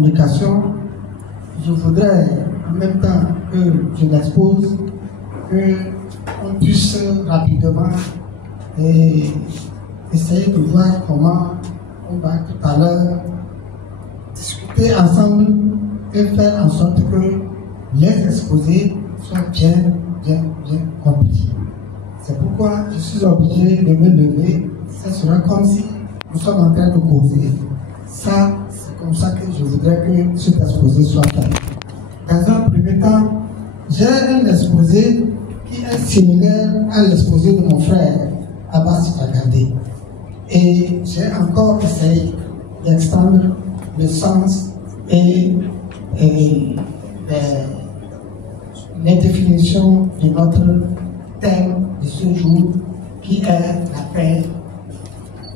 communication, je voudrais, en même temps que je l'expose, qu'on puisse rapidement essayer de voir comment on va tout à l'heure discuter ensemble et faire en sorte que les exposés soient bien compris. C'est pourquoi je suis obligé de me lever. Ça sera comme si nous sommes en train de causer. Ça, c'est comme ça que je voudrais que cet exposé soit fait. Dans un premier temps, j'ai un exposé qui est similaire à l'exposé de mon frère Abbas Fagandé. Et j'ai encore essayé d'extendre le sens et les définitions de notre thème de ce jour, qui est la paix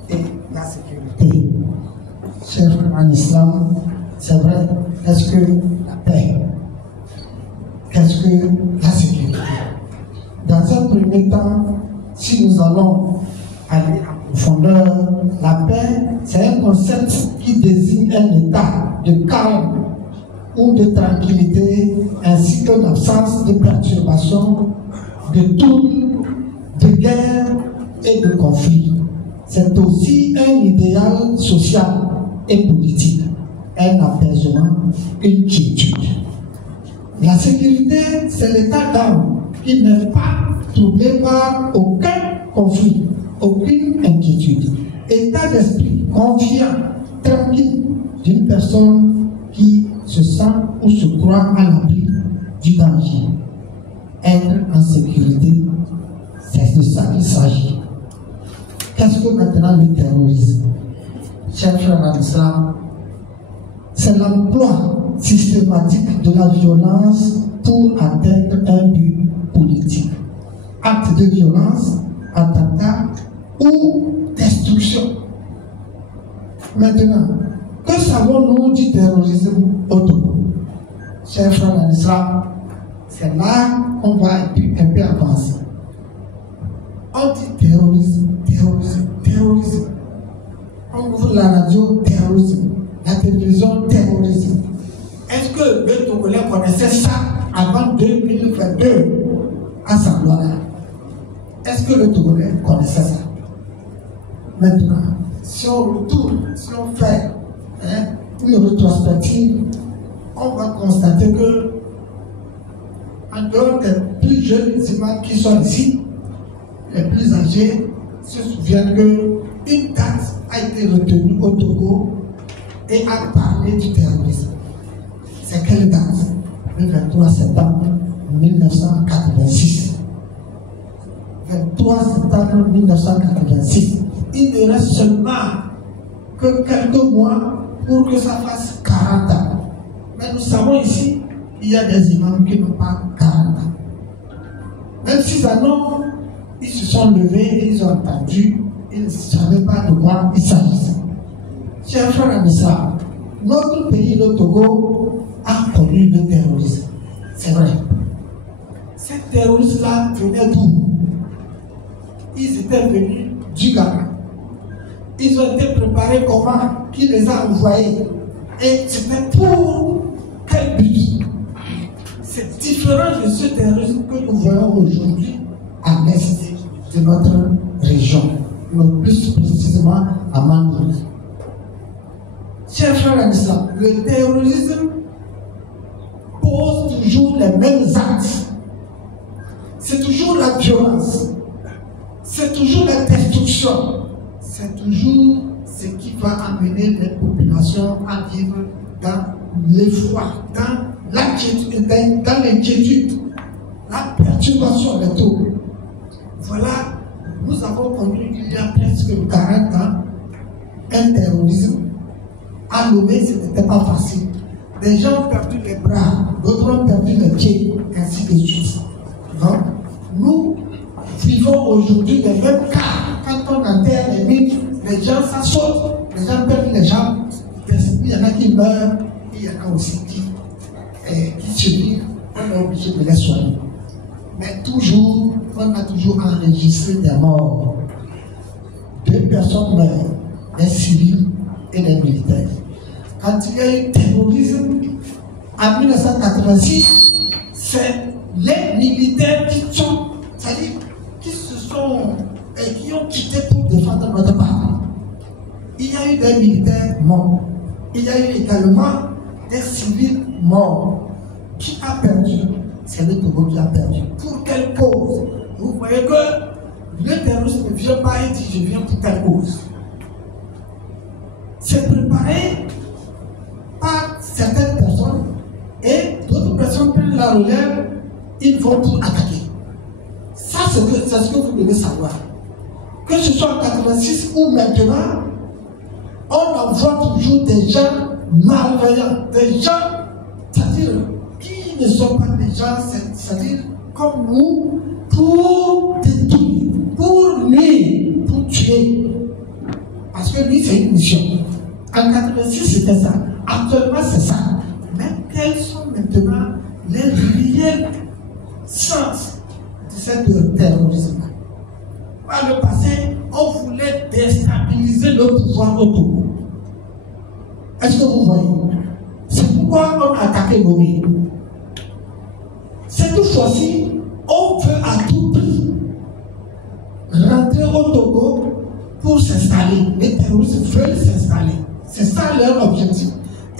et la sécurité. Cher en islam, c'est vrai, qu'est-ce que la paix? Qu'est-ce que la sécurité? Dans un premier temps, si nous allons aller en profondeur, la paix, c'est un concept qui désigne un état de calme ou de tranquillité, ainsi que l'absence de perturbation, de troubles, de guerre et de conflits. C'est aussi un idéal social et politique, un apaisement, une quiétude. La sécurité, c'est l'état d'âme qui n'est pas troublé par aucun conflit, aucune inquiétude. État d'esprit confiant, tranquille d'une personne qui se sent ou se croit à l'abri du danger. Être en sécurité, c'est de ça qu'il s'agit. Qu'est-ce que maintenant le terrorisme? Chers frères en islam, c'est l'emploi systématique de la violence pour atteindre un but politique. Acte de violence, attentat ou destruction. Maintenant, que savons-nous du terrorisme au Togo? Chers frères en islam, c'est là qu'on va un peu avancer. On dit terrorisme. On ouvre la radio, terrorisme. La télévision, terrorisme. Est-ce que le Togolais connaissait ça avant 2022 à sa gloire? Est-ce que le Togolais connaissait ça? Maintenant, si on retourne, si on fait une rétrospective, on va constater que, en dehors des plus jeunes imams qui sont ici, les plus âgés se souviennent qu'une date a été retenue au Togo et a parlé du terrorisme. C'est quelle date? Le 23 septembre 1986. 23 septembre 1986. Il ne reste seulement que quelques mois pour que ça fasse 40 ans. Mais nous savons ici qu'il y a des imams qui n'ont pas 40 ans. Même s'ils en ont, ils se sont levés et ils ont entendu, ils ne savaient pas de quoi il s'agissait. Chers frères en islam, notre pays, le Togo, a connu le terrorisme. C'est vrai. Ces terroristes-là venaient d'où? Ils étaient venus du Ghana. Ils ont été préparés comment? Qui les a envoyés? Et c'était pour quel but? C'est différent de ce terrorisme que nous voyons aujourd'hui à l'est de notre région, plus précisément à Mandoury. Chers frères en islam, le terrorisme pose toujours les mêmes actes. C'est toujours la violence, c'est toujours la destruction, c'est toujours ce qui va amener les populations à vivre dans l'effroi, dans l'inquiétude, la perturbation des troubles. Voilà, nous avons connu il y a presque 40 ans un terrorisme. À Lomé, ce n'était pas facile. Des gens ont perdu les bras, d'autres ont perdu les pieds, ainsi de suite. Donc, nous vivons aujourd'hui les mêmes cas. Quand on enterre les mines, les gens s'assautent, les gens perdent les jambes. Il y en a qui meurent, il y en a aussi qui survivent. On est obligé de les soigner. Mais toujours, on a toujours enregistré des morts. 2 personnes meurent, les civils et les militaires. quand il y a eu terrorisme en 1986, c'est les militaires qui sont, c'est-à-dire qui se sont et qui ont quitté pour défendre notre pays. Il y a eu des militaires morts. Il y a eu également des civils morts. Qui a perdu? C'est le Togo qui a perdu. Pour quelle cause? Vous voyez que le terrorisme ne vient pas et dit je viens pour telle cause. C'est préparé par certaines personnes et d'autres personnes prennent la relève, ils vont pour attaquer. Ça, c'est ce que vous devez savoir. Que ce soit en 86 ou maintenant, on envoie toujours des gens malveillants, des gens, c'est-à-dire qui ne sont pas des gens, c'est-à-dire comme nous, pour détruire, pour nuire, pour tuer. Parce que lui, c'est une mission. En 86, c'était ça. Actuellement, c'est ça. Mais quels sont maintenant les réels sens de cette terrorisme? Par le passé, on voulait déstabiliser le pouvoir au Togo. Est-ce que vous voyez? C'est pourquoi on a attaqué Lomé. Cette fois-ci, on veut à tout prix rentrer au Togo pour s'installer. Les terroristes veulent s'installer. C'est ça leur objectif.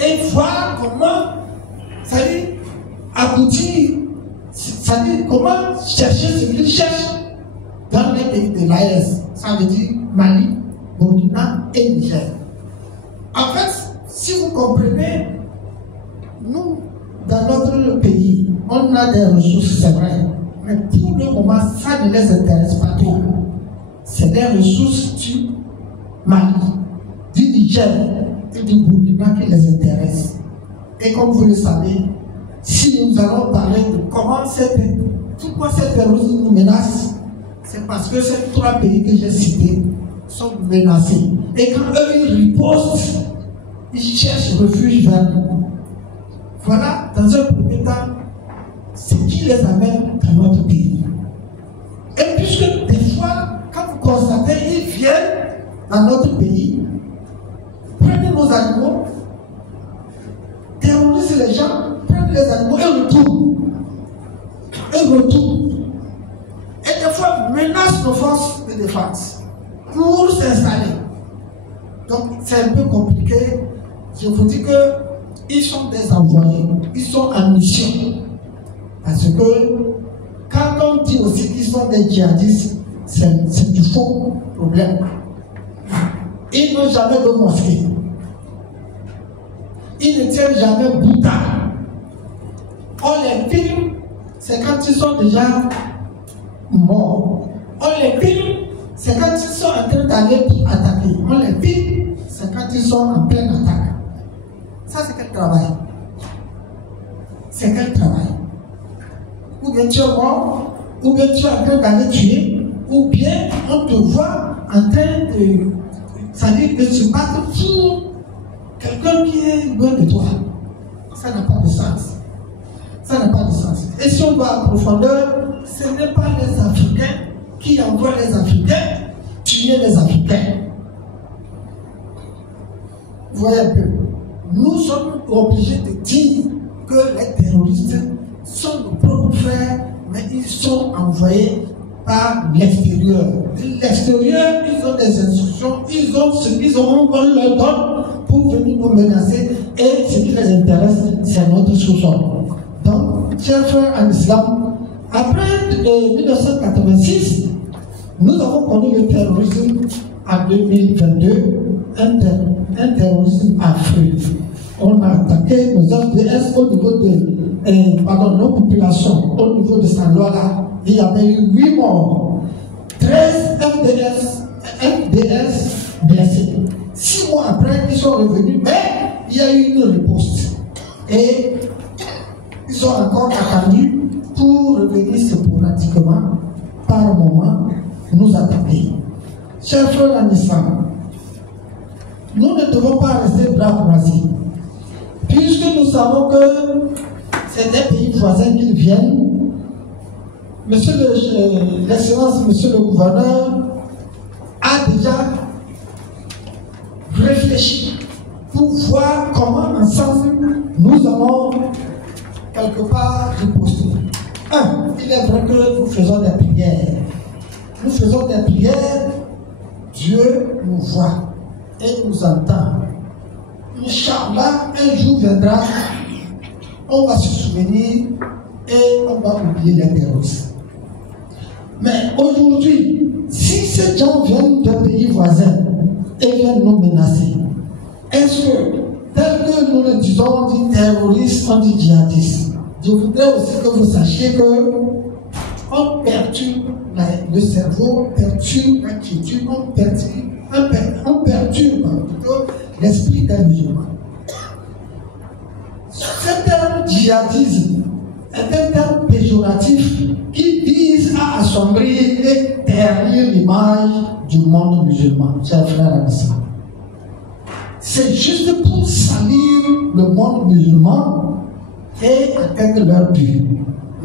Et voir comment, c'est-à-dire, aboutir, c'est-à-dire comment chercher ce qu'ils cherchent dans les pays de l'AES. Ça veut dire Mali, Burkina et Niger. En fait, si vous comprenez, nous, dans notre pays, on a des ressources, c'est vrai. Mais pour le moment, ça ne les intéresse pas trop. C'est des ressources du Mali, du Niger et du Burkina qui les intéressent. Et comme vous le savez, si nous allons parler de comment pourquoi ces terroristes nous menacent, c'est parce que ces trois pays que j'ai cités sont menacés. Et quand eux ils ripostent, ils cherchent refuge vers nous. Voilà, dans un premier temps, ce qui les amène dans notre pays. Et puisque des fois, quand vous constatez, ils viennent dans notre pays, prennent nos animaux, terrorisent les gens, prennent les animaux et retournent. Et des fois menacent nos forces de défense pour s'installer. Donc c'est un peu compliqué. Je vous dis que ils sont des envoyés, ils sont en mission. Parce que quand on dit aussi qu'ils sont des djihadistes, c'est du faux problème. Ils n'ont jamais de mosquée. Ils ne tiennent jamais Bouddha. On les filme, c'est quand ils sont déjà morts. On les filme, c'est quand ils sont en train d'aller pour attaquer. On les filme, c'est quand ils sont en pleine attaque. Ça, c'est quel travail? C'est quel travail? Ou bien tu es mort, ou bien tu es en train d'aller tuer, ou bien on te voit en train de, c'est-à-dire de se battre pour quelqu'un qui est loin de toi. Ça n'a pas de sens. Ça n'a pas de sens. Et si on va en profondeur, ce n'est pas les Africains qui envoient les Africains tuer les Africains. Vous voyez un peu. Nous sommes obligés de dire que les terroristes sont nos propres frères, mais ils sont envoyés par l'extérieur. De l'extérieur, ils ont des instructions, ils ont ce qu'ils ont, on leur donne pour venir nous menacer, et ce qui les intéresse, c'est notre sous-sol. Donc, chers frères en islam, après 1986, nous avons connu le terrorisme en 2022, un terrorisme affreux. On a attaqué nos FDS au niveau de nos populations, au niveau de Saint-Lola. Il y avait eu 8 morts, 13 FDS blessés. 6 mois après, ils sont revenus, mais il y a eu une riposte. Et ils sont encore attendus pour revenir sporadiquement, par moment, nous attaquer. Chers frères en islam, nous ne devons pas rester bras croisés. Puisque nous savons que c'est des pays voisins qu'ils viennent, l'excellence, monsieur le gouverneur, a déjà réfléchi pour voir comment ensemble nous allons quelque part riposter. Il est vrai que nous faisons des prières. Nous faisons des prières, Dieu nous voit et nous entend. Inch'Allah, un jour viendra, on va se souvenir et on va oublier les terroristes. Mais aujourd'hui, si ces gens viennent d'un pays voisin et viennent nous menacer, est-ce que, tel que nous le disons, on dit terroriste, on dit djihadiste? Je voudrais aussi que vous sachiez que on perturbe le cerveau, perturbe l'inquiétude, on perturbe l'esprit des musulmans. Ce terme djihadisme est un terme péjoratif qui vise à assombrir et ternir l'image du monde musulman, chers frères et sœurs. C'est juste pour salir le monde musulman et atteindre leur but.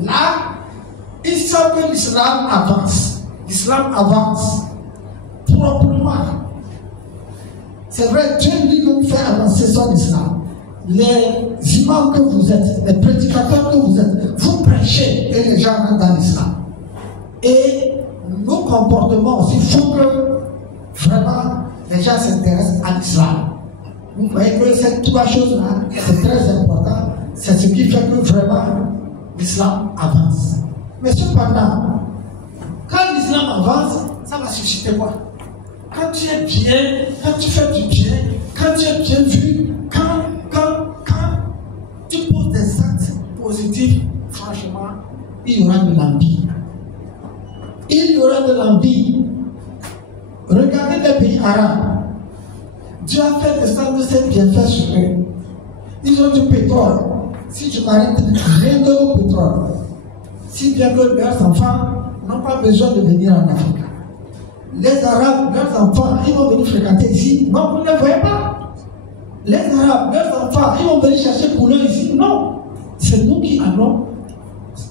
Là, ils savent que l'islam avance. L'islam avance proprement. C'est vrai, Dieu lui-même fait avancer son islam. Les imams que vous êtes, les prédicateurs que vous êtes, vous prêchez et les gens rentrent dans l'islam. Et nos comportements aussi font que vraiment les gens s'intéressent à l'islam. Vous voyez que ces trois choses-là, c'est très important. C'est ce qui fait que vraiment l'islam avance. Mais cependant, quand l'islam avance, ça va susciter quoi? Quand tu es bien, quand tu fais du bien, quand tu es bien vu, quand tu poses des actes positifs, franchement, il y aura de l'envie. Il y aura de l'envie. Regardez les pays arabes. Dieu a fait descendre ses bienfaits sur eux. Ils ont du pétrole. Si tu m'arrêtes rien de pétrole, si bien que leurs enfants n'ont pas besoin de venir en Afrique. Les Arabes, leurs enfants, ils vont venir fréquenter ici. Non, vous ne les voyez pas. Les Arabes, leurs enfants, ils vont venir chercher pour eux ici. Non. C'est nous qui allons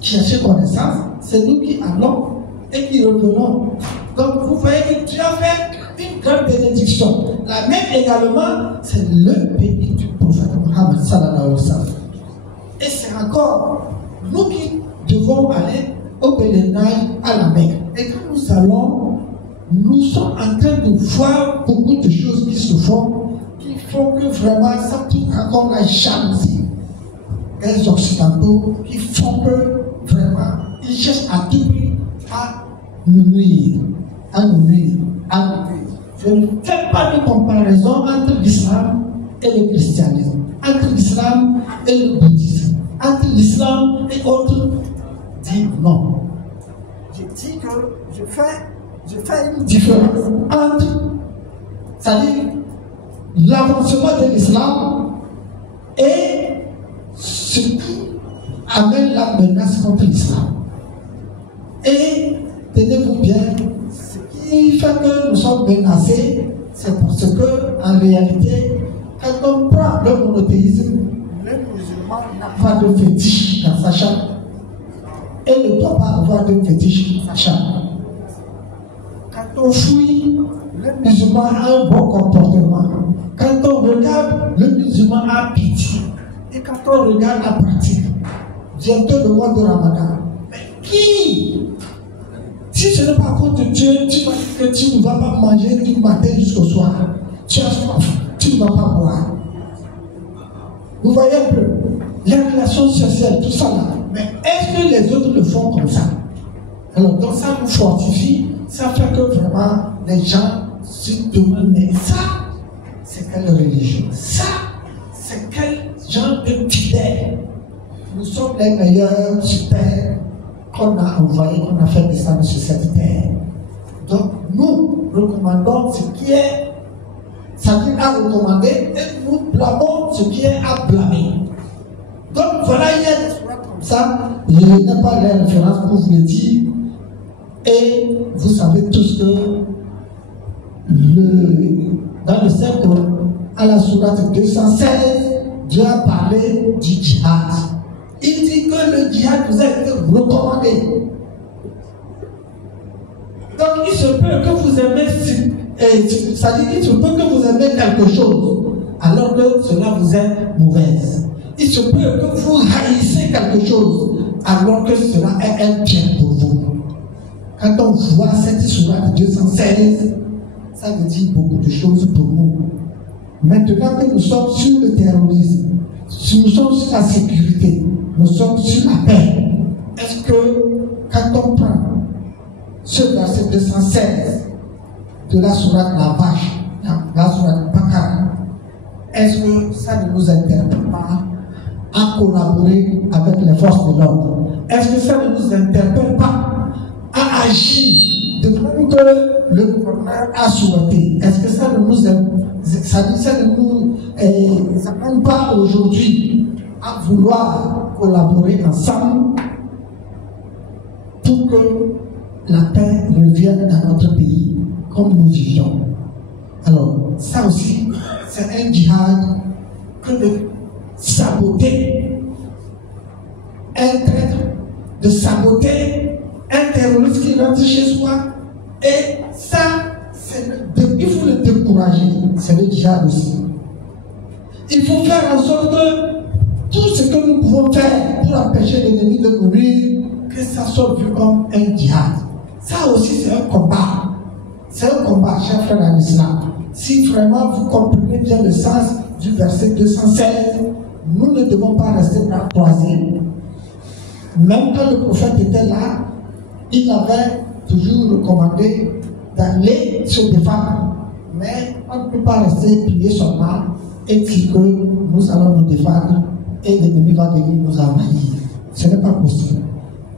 chercher connaissance. C'est nous qui allons et qui revenons. Donc vous voyez que Dieu a fait une grande bénédiction. La même également, c'est le pays du prophète Mohammed sallallahu alayhi wa sallam. Et c'est encore nous qui devons aller au pèlerinage à la Mecque. Et quand nous allons, nous sommes en train de voir beaucoup de choses qui se font, qui font que vraiment ça touche encore la jalousie des Occidentaux, qui font que vraiment ils cherchent à tout prix à nous nuire, à nous nuire, à nous nuire. Je ne fais pas de comparaison entre l'islam et le christianisme, entre l'islam et le bouddhisme, entre l'islam et autres. Dis non. Je dis que je fais une différence entre, c'est-à-dire l'avancement de l'islam et ce qui amène la menace contre l'islam. Et tenez-vous bien, ce qui fait que nous sommes menacés, c'est parce que en réalité, quand on prend le monothéisme, le musulman n'a pas de fétiche dans sa chambre. Et ne doit pas avoir de fétiche dans sa chambre. Quand on fouille, le musulman a un bon comportement. Quand on regarde, le musulman a pitié. Et quand on regarde la pratique, bientôt le mois de Ramadan, mais qui? Si ce n'est pas à cause de Dieu, tu vas dire que tu ne vas pas manger du matin jusqu'au soir. Tu as soif, tu ne vas pas boire. Vous voyez un peu les relations sociales, tout ça là. Mais est-ce que les autres le font comme ça? Alors, donc ça nous fortifie, ça fait que vraiment les gens se demandent, mais ça, c'est quelle religion? Ça, c'est quel genre de fidèles? Nous sommes les meilleurs sur terre qu'on a envoyés, qu'on a fait descendre sur cette terre. Donc, nous recommandons ce qui est, ça dit à recommander, et nous blâmons ce qui est à blâmer. Donc, voilà, il y a des sourates comme ça. Je n'ai pas les références pour vous le dire. Et vous savez tous que dans le Saint-Coran, à la sourate 216, Dieu a parlé du djihad. Il dit que le djihad vous a été recommandé. Donc il se peut que vous aimez, c'est-à-dire il se peut que vous aimez quelque chose. alors que cela vous est mauvaise. Il se peut que vous haïssez quelque chose alors que cela est un bien pour vous. Quand on voit cette sourate 216, ça veut dire beaucoup de choses pour nous. Maintenant que nous sommes sur le terrorisme, si nous sommes sur la sécurité, nous sommes sur la paix, est-ce que quand on prend ce verset 216 de la sourate La Vache, la sourate Bakara, est-ce que ça ne nous interpelle pas à collaborer avec les forces de l'ordre? Est-ce que ça ne nous interpelle pas à agir de même que le gouvernement a souhaité? Est-ce que ça ne nous amène pas aujourd'hui à vouloir collaborer ensemble pour que la paix revienne dans notre pays comme nous vivions? Alors, ça aussi, c'est un djihad que de saboter un traître, de saboter un terroriste qui rentre chez soi. Et ça, il faut le décourager. C'est le djihad aussi. Il faut faire en sorte que tout ce que nous pouvons faire pour empêcher l'ennemi de mourir, que ça soit vu comme un djihad. Ça aussi, c'est un combat. C'est un combat, chers frères en islam. Si vraiment vous comprenez bien le sens du verset 216, nous ne devons pas rester bras croisés. Même quand le prophète était là, il avait toujours recommandé d'aller se défendre. Mais on ne peut pas rester plié seulement et dire que nous allons nous défendre et l'ennemi va venir nous envahir. Ce n'est pas possible.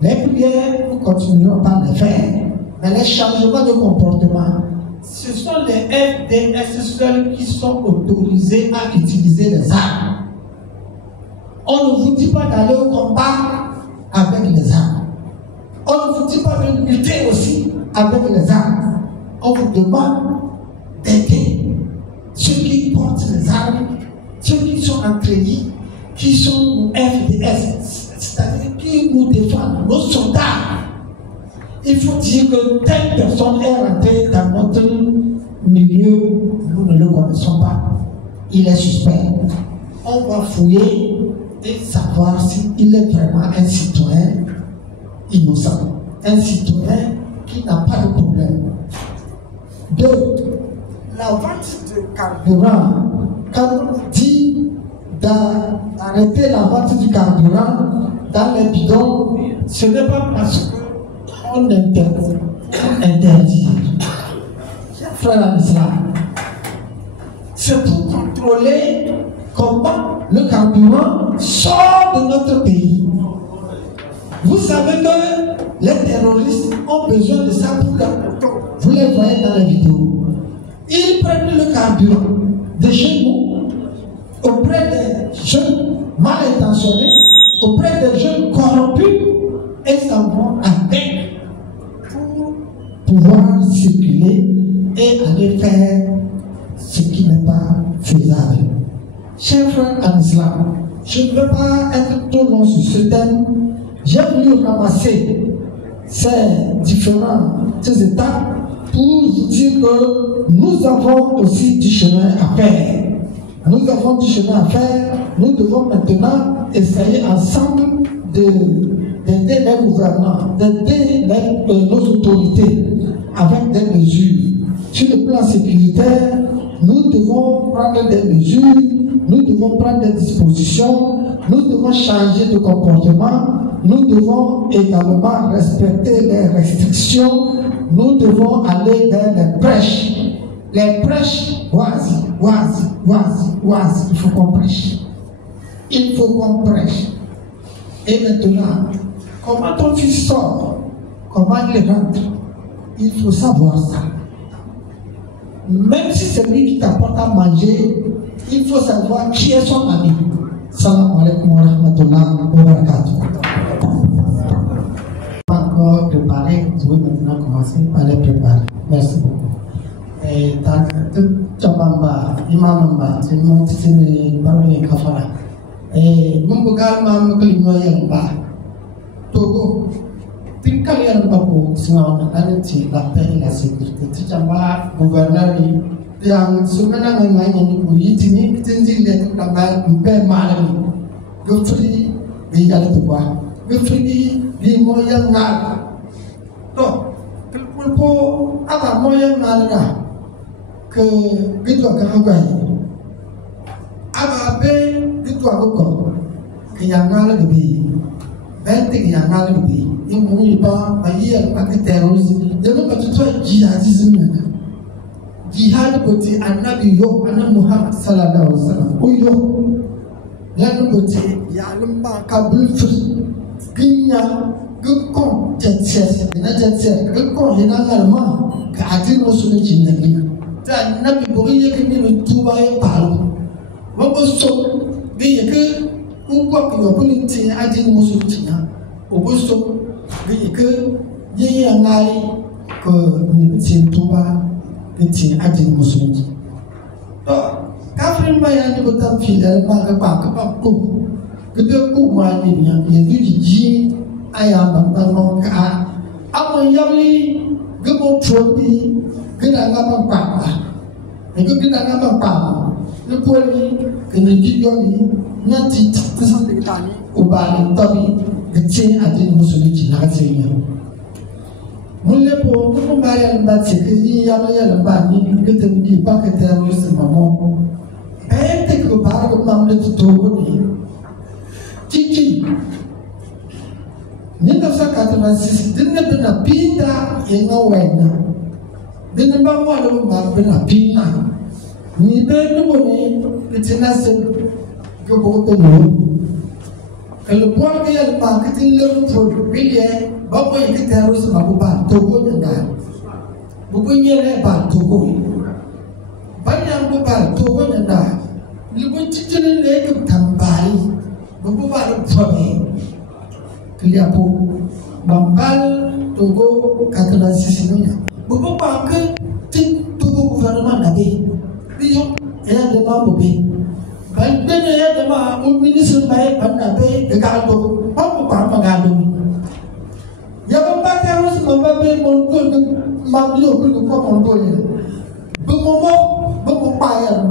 Les prières, nous continuerons par les faire. Mais les changements de comportement, ce sont les FDS seuls qui sont autorisés à utiliser les armes. On ne vous dit pas d'aller au combat avec les armes. On ne vous dit pas de lutter aussi avec les armes. On vous demande d'aider ceux qui portent les armes, ceux qui sont entraînés, qui sont FDS, c'est-à-dire qui nous défendent, nos soldats. Il faut dire que telle personne est rentrée dans notre milieu, nous ne le connaissons pas. Il est suspect. On va fouiller et savoir s'il est vraiment un citoyen innocent, un citoyen qui n'a pas de problème. Deux, la vente de carburant, quand on dit d'arrêter la vente du carburant dans les bidons, ce n'est pas parce qu'on interdit. Frère en islam, c'est pour contrôler comment le carburant sort de notre pays. Vous savez que les terroristes ont besoin de ça pour leur moto. Vous les voyez dans les vidéos. Ils prennent le carburant de chez nous auprès des jeunes mal intentionnés, auprès des jeunes corrompus, et s'en vont avec pour pouvoir circuler et aller faire ce qui n'est pas faisable. Chers frères en islam, je ne veux pas être trop long sur ce thème. J'ai voulu ramasser ces différentes étapes pour vous dire que nous avons aussi du chemin à faire. Nous avons du chemin à faire. Nous devons maintenant essayer ensemble d'aider les gouvernants, d'aider nos autorités avec des mesures. Sur le plan sécuritaire, nous devons prendre des mesures, nous devons prendre des dispositions, nous devons changer de comportement, nous devons également respecter les restrictions, nous devons aller vers les prêches. Les prêches, il faut qu'on prêche. Il faut qu'on prêche. Et maintenant, comment ton fils sort, comment il rentre, il faut savoir ça. Même si c'est lui qui t'apporte à manger, il faut savoir qui est son ami. Salam alaikum wa rahmatullah wa barakatuh. Pas encore préparé, vous pouvez maintenant commencer par les préparer. Merci beaucoup. Et dans tout Chabamba, Imamamba, c'est mon petit Barouni Kafara. Et mon bogal mam Kalimoyamba, Togo, Pinkalian Babu, sinon on a la paix et la sécurité. Tchamba, gouverneur, yang sebenarnya mengenai politik ini tinggi letak dalam malam gufri di jalan tua gufri di moyang nal to kelpo apa moyang nal dah ke gitu kan apa be gitu aku ke yang nal lebih bentik yang nal lebih yang mungkin bayar pakai teroris jangan betul jihadisme jihad boti annabi yo annabi Muhammad sallallahu alaihi wasallam uyo lan boti ya lamba kabul ginya gukon jatses na jatses gukon hina galma ka atin musulunci nabi ta annabi boriye kini tuba ya paru wabo so biye ke uko ko politin atin musulunci na oboso biye ke ye ngai ko ni tin tuba itu adil musuh. Toh, kafir bayar di betul filter maka ku, kedua ku mani yang itu jiji ayam bangkang ka, apa yang li gemuk tropi, kita ngapa apa, itu kita ngapa apa, lepas ni kena juga ni nanti tersampai kita ni ubah tapi kecil adil musuh jinak sehingga. Mulai pun tu bayar lembat sekali yang lembat ni kita ni pakai teroris mampu. Ente ke baru mampu tu ni. Cici. Ni tak sakar tu masih dengan benar pindah yang awalnya. Dengan bawa lu benar pindah. Ni benar ni kita nasib kebutuhan. Kalau buat dia lembat kita lalu tu pilih. Bapa yang kita harus melakukan tubuh yang bukunya lebar tubuh banyak bukan tubuh yang dah lebih cicil lagi tambah buku baru tubuh keliapu bambal tubuh kata nasi semuanya buku pakai tubuh gubernur nabi dia ya demam bubi bandar ya demam minister baik bandar baik dekat tu apa mengalami yang membaca harus membaca mundur maklum belum mundur bermupaya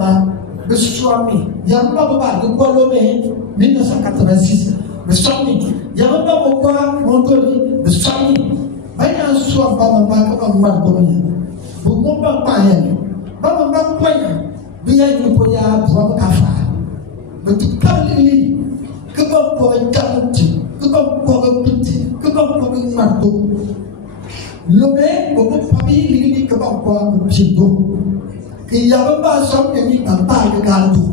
bersuami yang membaca kalau minta sakat rasis bersuami yang membaca mundur bersuami banyak suami membaca mardumnya bermupaya biar itu punya buat kafir betul kali kebanggaan cantik kebanggaan putih kebanggaan martu lobe buku papi ini kebanggaan situ kiamat basam ini tanpa kegaduh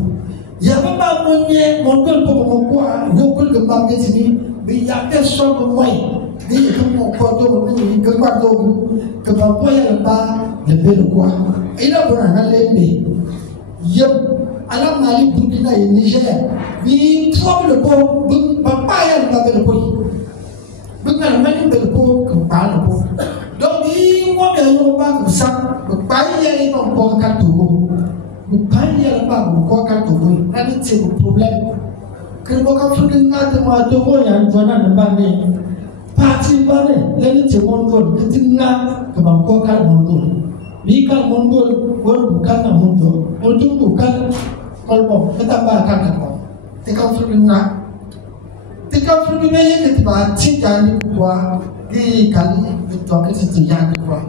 ya memang punya model pokok lokal kembang ke sini biar dia semua dia kembang kodoh ini kembang yang lebih kuat ini berana lebih ya alam mali Burkina Niger ni trouble ko papaya ba be ko bukan mani be ko kepala ko donc ni mo be yo ba ko sa papaya ni ko ka to ko papaya ba ko ka to ko ani c'est le problème que mo ka fu na de ma to ko ya jona na ba ni parti ba ne le ni mo ko kitinga ka ba ko ka mo ko ni ka mo ko bukan na mo to bukan kalau kita bahkan apa, tikam filmnya yang kita baca ni kuah, di kali itu akan setiap kuah.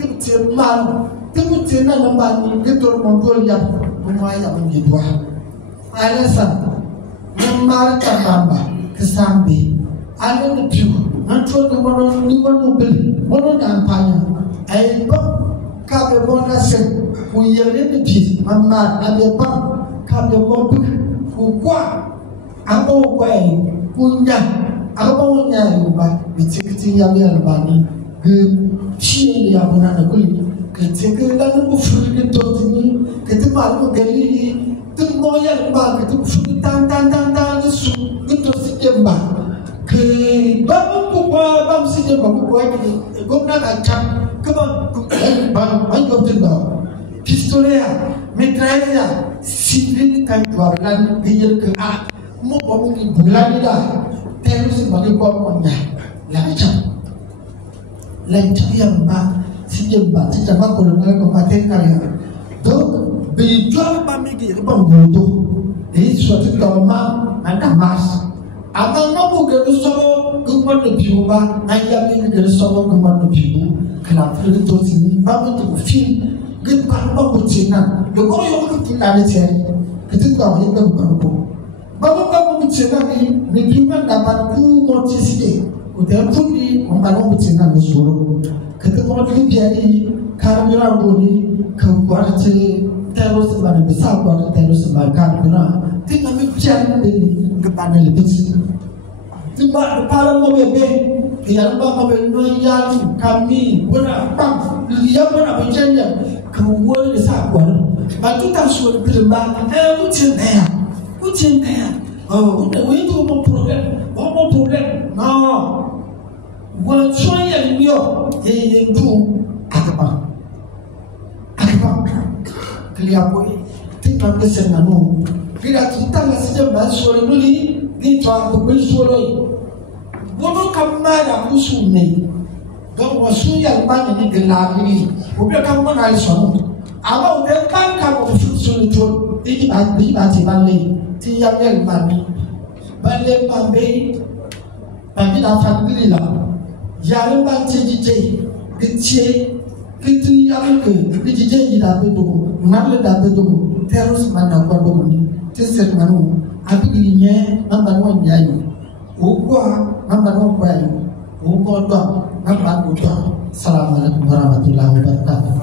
Kita malu, kita nak nambah kita mundur yang lumayan menjadi dua. Alasan, nambah tambah kesambi, ada lebih, nanti orang ni orang beli, orang nampaknya, ayat kabe bonus, punya lebih, mama ada apa? Kalau kau kuat, apa kau punya, apa punya rumah, kecil-kecil yang berbani, kecil yang mana nak beli, kecil dalam bufur itu ni, kecil malu gali, tu moya rumah, kecil bufur tan itu sejambah, ke bang buka bang sejambah buka ini, guna kacang, bang kau tengok, pistolnya, metranya. Sipil kan jualan dia ke mau ngomongin bulan ni dah terus sebagai ngomongnya lancar yang bah sejak kalau kalau paten kalian Donc, il doit pas me dire bon, et soit dans ma marche. Avant non, vous que nous sommes comme le Pioba, Ayami que nous sommes comme le Pio, que la fleur de Tosini, pas de film, que pas de Tina, le bon yon qui l'a laissé, que tu dois aller comme un bon. Pas de Tina, mais Pio n'a pas pour montrer. Au début, on va l'en Tina le solo, que tu dois lui bien dire, carburant boni, que vous voyez, terrorisme, le savoir, terrorisme, carburant. Tu n'as même pas de panel de petit. Tu vas parler mon bébé, et il y a un peu de noyade, Camille, voilà, pam, il y a un peu de génie, que vous voyez le savoir. Mais tout à sur le plus de bas, vous tiens derrière. Oh, oui, tout mon problème, non. Vous soyez mieux, et tout, Akaba, qu'il y a quoi, tu n'as pas de nous. Il a tout le temps la sur le lit, il doit couper sur le bon, comme mal à vous souvenir. Donc, on suit à l'Allemagne de la vie. Vous pouvez comme on a le son. Avant, on est quand on fout sur le tour, il a dit à tes balais, il y a bien le mamie. Balai, mamie, mamie, la famille là. Il y a un bâti DJ, que tu y as que le DJ il a peu d'eau, mal d'eau, terrorisme n'a pas d'eau. C'est manou, avec l'igné, n'importe yaï. Ou quoi, n'importe quoi, ou quoi, n'importe quoi. Salam alaikum warahmatullahi wabarakatuh.